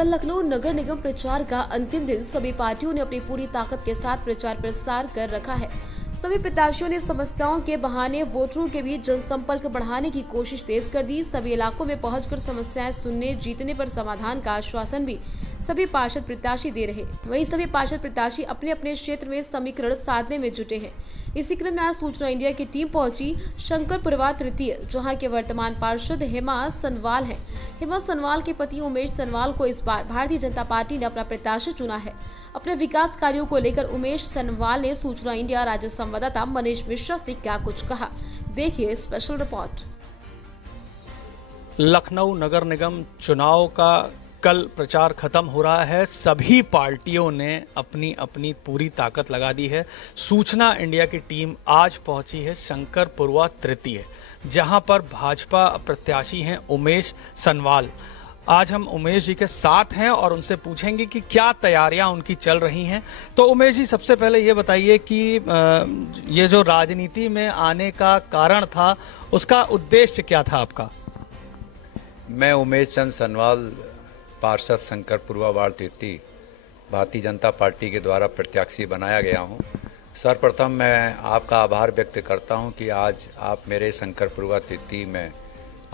कल लखनऊ नगर निगम प्रचार का अंतिम दिन सभी पार्टियों ने अपनी पूरी ताकत के साथ प्रचार प्रसार कर रखा है। सभी प्रत्याशियों ने समस्याओं के बहाने वोटरों के बीच जनसंपर्क बढ़ाने की कोशिश तेज कर दी। सभी इलाकों में पहुंचकर समस्याएं सुनने, जीतने पर समाधान का आश्वासन भी सभी पार्षद प्रत्याशी दे रहे। वहीं सभी पार्षद प्रत्याशी अपने अपने क्षेत्र में समीकरण साधने में जुटे हैं। इसी क्रम में आज सूचना इंडिया की टीम पहुंची शंकरपुरवा तृतीय, जहां के वर्तमान पार्षद हेमा सनवाल हैं। हेमा सनवाल के पति उमेश सनवाल को इस बार भारतीय जनता पार्टी ने अपना प्रत्याशी चुना है। अपने विकास कार्यों को लेकर उमेश सनवाल ने सूचना इंडिया राज्य संवाददाता मनीष मिश्रा से क्या कुछ कहा, देखिए स्पेशल रिपोर्ट। लखनऊ नगर निगम चुनाव का कल प्रचार खत्म हो रहा है। सभी पार्टियों ने अपनी अपनी पूरी ताकत लगा दी है। सूचना इंडिया की टीम आज पहुंची है शंकरपुरवा तृतीय, जहां पर भाजपा प्रत्याशी हैं उमेश सनवाल। आज हम उमेश जी के साथ हैं और उनसे पूछेंगे कि क्या तैयारियां उनकी चल रही हैं। तो उमेश जी, सबसे पहले ये बताइए कि ये जो राजनीति में आने का कारण था, उसका उद्देश्य क्या था आपका? मैं उमेश चंद सनवाल, पार्षद शंकरपुरवा वार्ड 33, भारतीय जनता पार्टी के द्वारा प्रत्याशी बनाया गया हूं। सर्वप्रथम मैं आपका आभार व्यक्त करता हूं कि आज आप मेरे शंकरपुरवा 33 में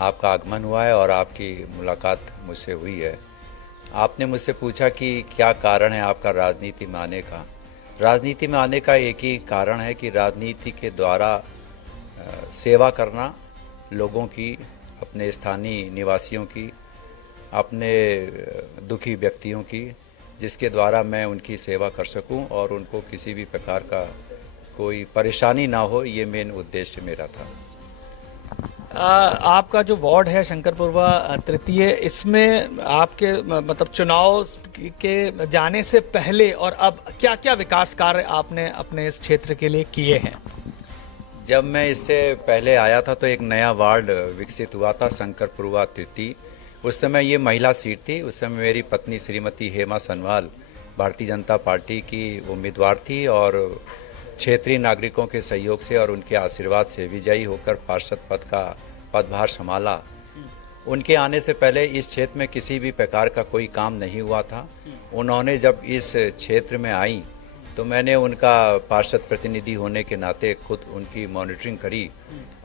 आपका आगमन हुआ है और आपकी मुलाकात मुझसे हुई है। आपने मुझसे पूछा कि क्या कारण है आपका राजनीति में आने का। राजनीति में आने का एक ही कारण है कि राजनीति के द्वारा सेवा करना, लोगों की, अपने स्थानीय निवासियों की, अपने दुखी व्यक्तियों की, जिसके द्वारा मैं उनकी सेवा कर सकूं और उनको किसी भी प्रकार का कोई परेशानी ना हो, ये मेन उद्देश्य मेरा था। आपका जो वार्ड है शंकरपुरवा तृतीय, इसमें आपके मतलब चुनाव के जाने से पहले और अब क्या क्या विकास कार्य आपने अपने इस क्षेत्र के लिए किए हैं? जब मैं इससे पहले आया था तो एक नया वार्ड विकसित हुआ था शंकरपुरवा तृतीय। उस समय ये महिला सीट थी। उस समय मेरी पत्नी श्रीमती हेमा सनवाल भारतीय जनता पार्टी की उम्मीदवार थी और क्षेत्रीय नागरिकों के सहयोग से और उनके आशीर्वाद से विजयी होकर पार्षद पद का पदभार संभाला। उनके आने से पहले इस क्षेत्र में किसी भी प्रकार का कोई काम नहीं हुआ था। उन्होंने जब इस क्षेत्र में आई तो मैंने उनका पार्षद प्रतिनिधि होने के नाते खुद उनकी मॉनिटरिंग करी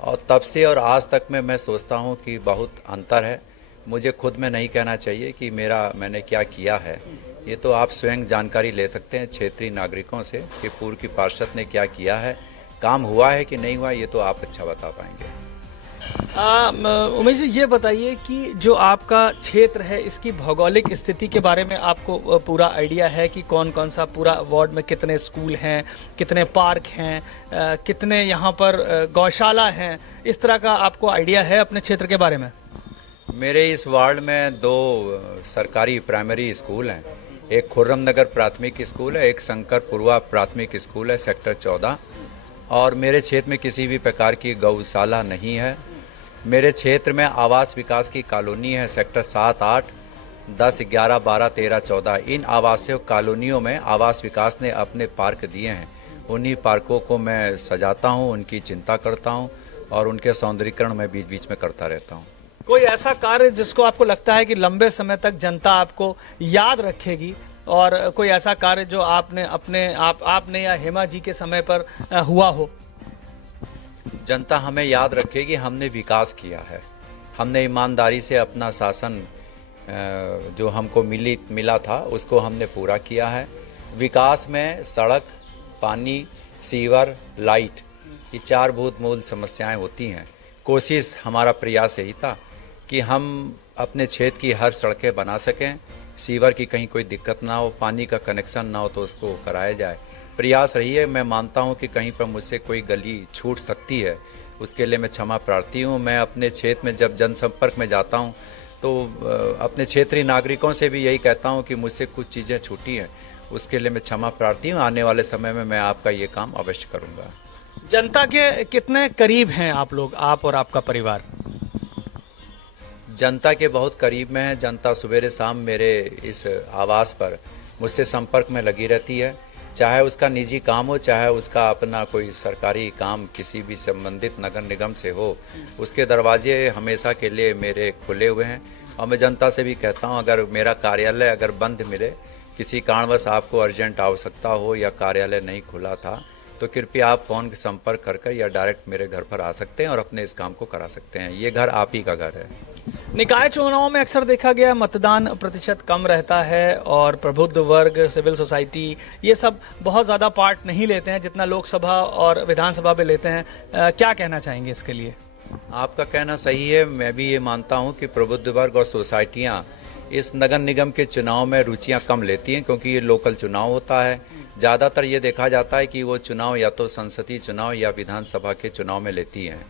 और तब से और आज तक में मैं सोचता हूं कि बहुत अंतर है। मुझे खुद में नहीं कहना चाहिए कि मैंने क्या किया है, ये तो आप स्वयं जानकारी ले सकते हैं क्षेत्रीय नागरिकों से कि पूर्व की पार्षद ने क्या किया है, काम हुआ है कि नहीं हुआ, ये तो आप अच्छा बता पाएंगे। उमेश जी, ये बताइए कि जो आपका क्षेत्र है, इसकी भौगोलिक स्थिति के बारे में आपको पूरा आइडिया है कि कौन कौन सा पूरा वार्ड में कितने स्कूल हैं, कितने पार्क हैं, कितने यहाँ पर गौशाला हैं, इस तरह का आपको आइडिया है अपने क्षेत्र के बारे में? मेरे इस वार्ड में 2 सरकारी प्राइमरी स्कूल हैं। एक खुर्रम नगर प्राथमिक स्कूल है, एक शंकरपुरवा प्राथमिक स्कूल है सेक्टर 14। और मेरे क्षेत्र में किसी भी प्रकार की गौशाला नहीं है। मेरे क्षेत्र में आवास विकास की कॉलोनी है सेक्टर 7, 8, 10, 11, 12, 13, 14। इन आवासीय कॉलोनियों में आवास विकास ने अपने पार्क दिए हैं। उन्हीं पार्कों को मैं सजाता हूँ, उनकी चिंता करता हूँ और उनके सौंदर्यीकरण में बीच बीच में करता रहता हूँ। कोई ऐसा कार्य जिसको आपको लगता है कि लंबे समय तक जनता आपको याद रखेगी, और कोई ऐसा कार्य जो आपने आपने या हेमा जी के समय पर हुआ हो? जनता हमें याद रखेगी, हमने विकास किया है। हमने ईमानदारी से अपना शासन जो हमको मिला था उसको हमने पूरा किया है। विकास में सड़क, पानी, सीवर, लाइट, ये 4 बहुत मूल समस्याएं होती हैं। कोशिश, हमारा प्रयास यही था कि हम अपने क्षेत्र की हर सड़कें बना सकें, सीवर की कहीं कोई दिक्कत ना हो, पानी का कनेक्शन ना हो तो उसको कराया जाए। प्रयास रही है। मैं मानता हूं कि कहीं पर मुझसे कोई गली छूट सकती है, उसके लिए मैं क्षमा प्रार्थी हूं। मैं अपने क्षेत्र में जब जनसंपर्क में जाता हूं तो अपने क्षेत्रीय नागरिकों से भी यही कहता हूं कि मुझसे कुछ चीज़ें छूटी हैं, उसके लिए मैं क्षमा प्रार्थी हूँ। आने वाले समय में मैं आपका ये काम अवश्य करूँगा। जनता के कितने करीब हैं आप लोग, आप और आपका परिवार? जनता के बहुत करीब में है। जनता सवेरे शाम मेरे इस आवास पर मुझसे संपर्क में लगी रहती है, चाहे उसका निजी काम हो, चाहे उसका अपना कोई सरकारी काम किसी भी संबंधित नगर निगम से हो। उसके दरवाजे हमेशा के लिए मेरे खुले हुए हैं और मैं जनता से भी कहता हूं, अगर मेरा कार्यालय अगर बंद मिले, किसी कारणवश आपको अर्जेंट आवश्यकता हो या कार्यालय नहीं खुला था, तो कृपया आप फ़ोन के संपर्क कर या डायरेक्ट मेरे घर पर आ सकते हैं और अपने इस काम को करा सकते हैं। ये घर आप ही का घर है। निकाय चुनाव में अक्सर देखा गया मतदान प्रतिशत कम रहता है और प्रबुद्ध वर्ग, सिविल सोसाइटी ये सब बहुत ज़्यादा पार्ट नहीं लेते हैं जितना लोकसभा और विधानसभा में लेते हैं। क्या कहना चाहेंगे इसके लिए? आपका कहना सही है। मैं भी ये मानता हूँ कि प्रबुद्ध वर्ग और सोसाइटियाँ इस नगर निगम के चुनाव में रुचियाँ कम लेती हैं, क्योंकि ये लोकल चुनाव होता है। ज़्यादातर ये देखा जाता है कि वो चुनाव या तो संसदीय चुनाव या विधानसभा के चुनाव में लेती हैं।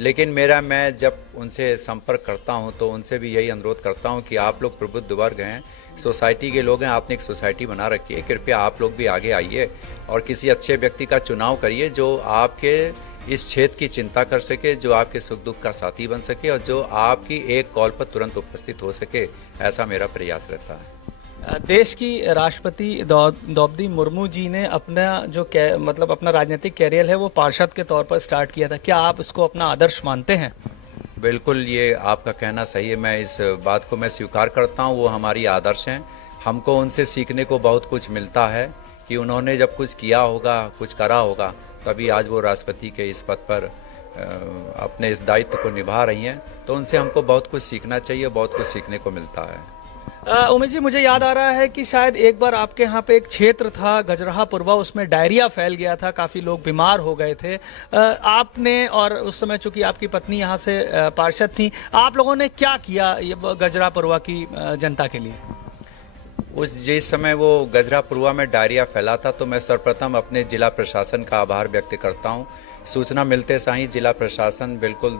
लेकिन मैं जब उनसे संपर्क करता हूं तो उनसे भी यही अनुरोध करता हूं कि आप लोग प्रबुद्ध वर्ग हैं, सोसाइटी के लोग हैं, आपने एक सोसाइटी बना रखी है, कृपया आप लोग भी आगे आइए और किसी अच्छे व्यक्ति का चुनाव करिए जो आपके इस क्षेत्र की चिंता कर सके, जो आपके सुख दुख का साथी बन सके और जो आपकी एक कॉल पर तुरंत उपस्थित हो सके। ऐसा मेरा प्रयास रहता है। देश की राष्ट्रपति द्रौपदी मुर्मू जी ने अपना जो अपना राजनीतिक कैरियर है वो पार्षद के तौर पर स्टार्ट किया था। क्या आप इसको अपना आदर्श मानते हैं? बिल्कुल, ये आपका कहना सही है। मैं इस बात को स्वीकार करता हूँ। वो हमारी आदर्श हैं। हमको उनसे सीखने को बहुत कुछ मिलता है कि उन्होंने जब कुछ किया होगा, कुछ करा होगा, तभी आज वो राष्ट्रपति के इस पद पर अपने इस दायित्व को निभा रही हैं। तो उनसे हमको बहुत कुछ सीखना चाहिए, बहुत कुछ सीखने को मिलता है। उमेश जी, मुझे याद आ रहा है कि शायद एक बार आपके यहाँ पे एक क्षेत्र था गजराहा पुरवा, उसमें डायरिया फैल गया था, काफ़ी लोग बीमार हो गए थे। आपने और उस समय चूंकि आपकी पत्नी यहाँ से पार्षद थी, आप लोगों ने क्या किया ये गजराहा पुरवा की जनता के लिए? जिस समय वो गजराहा पुरवा में डायरिया फैला था तो मैं सर्वप्रथम अपने जिला प्रशासन का आभार व्यक्त करता हूँ। सूचना मिलते साथ जिला प्रशासन बिल्कुल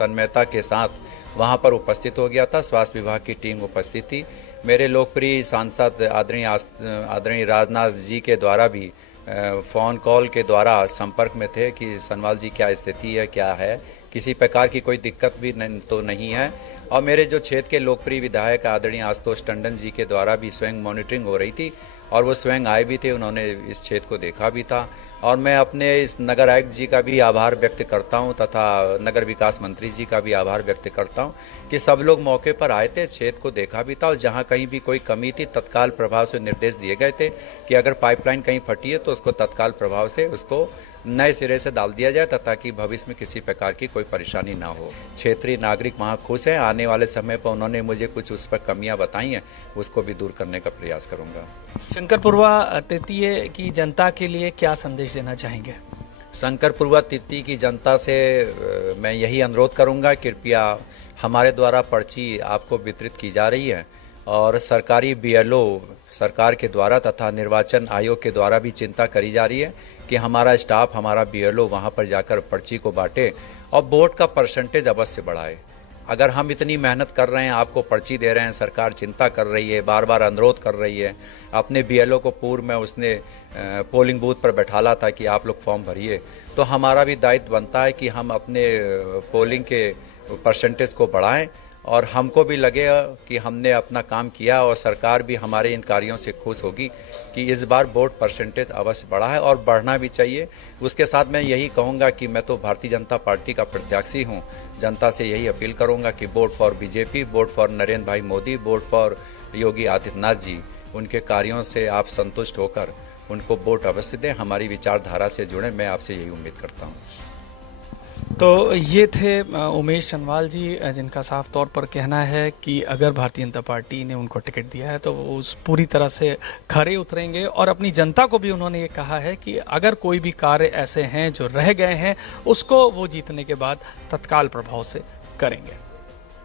तन्मयता के साथ वहाँ पर उपस्थित हो गया था। स्वास्थ्य विभाग की टीम उपस्थित थी। मेरे लोकप्रिय सांसद आदरणीय राजनाथ जी के द्वारा भी फ़ोन कॉल के द्वारा संपर्क में थे कि सनवाल जी क्या स्थिति है, क्या है, किसी प्रकार की कोई दिक्कत भी तो नहीं है। और मेरे जो क्षेत्र के लोकप्रिय विधायक आदरणीय आशुतोष टंडन जी के द्वारा भी स्वयं मॉनिटरिंग हो रही थी और वो स्वयं आए भी थे, उन्होंने इस क्षेत्र को देखा भी था। और मैं अपने इस नगर आयुक्त जी का भी आभार व्यक्त करता हूं तथा नगर विकास मंत्री जी का भी आभार व्यक्त करता हूं कि सब लोग मौके पर आए थे, क्षेत्र को देखा भी था और जहां कहीं भी कोई कमी थी तत्काल प्रभाव से निर्देश दिए गए थे कि अगर पाइपलाइन कहीं फटी है तो उसको तत्काल प्रभाव से उसको नए सिरे से डाल दिया जाए तथा कि भविष्य में किसी प्रकार की कोई परेशानी ना हो। क्षेत्रीय नागरिक वहाँ खुश हैं। आने वाले समय पर उन्होंने मुझे कुछ उस पर कमियां बताई हैं, उसको भी दूर करने का प्रयास करूंगा। शंकरपुरवा तृतीय की जनता के लिए क्या संदेश देना चाहेंगे? शंकरपुरवा तृतीय की जनता से मैं यही अनुरोध करूंगा, कृपया हमारे द्वारा पर्ची आपको वितरित की जा रही है और सरकारी BLO सरकार के द्वारा तथा निर्वाचन आयोग के द्वारा भी चिंता करी जा रही है कि हमारा स्टाफ, हमारा BLO वहां पर जाकर पर्ची को बांटे और वोट का परसेंटेज अवश्य बढ़ाए। अगर हम इतनी मेहनत कर रहे हैं, आपको पर्ची दे रहे हैं, सरकार चिंता कर रही है, बार बार अनुरोध कर रही है, अपने BLO को पूर्व में उसने पोलिंग बूथ पर बैठाला था कि आप लोग फॉर्म भरिए, तो हमारा भी दायित्व बनता है कि हम अपने पोलिंग के परसेंटेज को बढ़ाएं और हमको भी लगे कि हमने अपना काम किया और सरकार भी हमारे इन कार्यों से खुश होगी कि इस बार वोट परसेंटेज अवश्य बढ़ा है और बढ़ना भी चाहिए। उसके साथ मैं यही कहूँगा कि मैं तो भारतीय जनता पार्टी का प्रत्याशी हूँ, जनता से यही अपील करूँगा कि vote for BJP, vote for Narendra भाई मोदी, वोट फॉर योगी आदित्यनाथ जी। उनके कार्यों से आप संतुष्ट होकर उनको वोट अवश्य दें, हमारी विचारधारा से जुड़ें, मैं आपसे यही उम्मीद करता हूँ। तो ये थे उमेश सनवाल जी, जिनका साफ तौर पर कहना है कि अगर भारतीय जनता पार्टी ने उनको टिकट दिया है तो वो उस पूरी तरह से खरे उतरेंगे और अपनी जनता को भी उन्होंने ये कहा है कि अगर कोई भी कार्य ऐसे हैं जो रह गए हैं उसको वो जीतने के बाद तत्काल प्रभाव से करेंगे।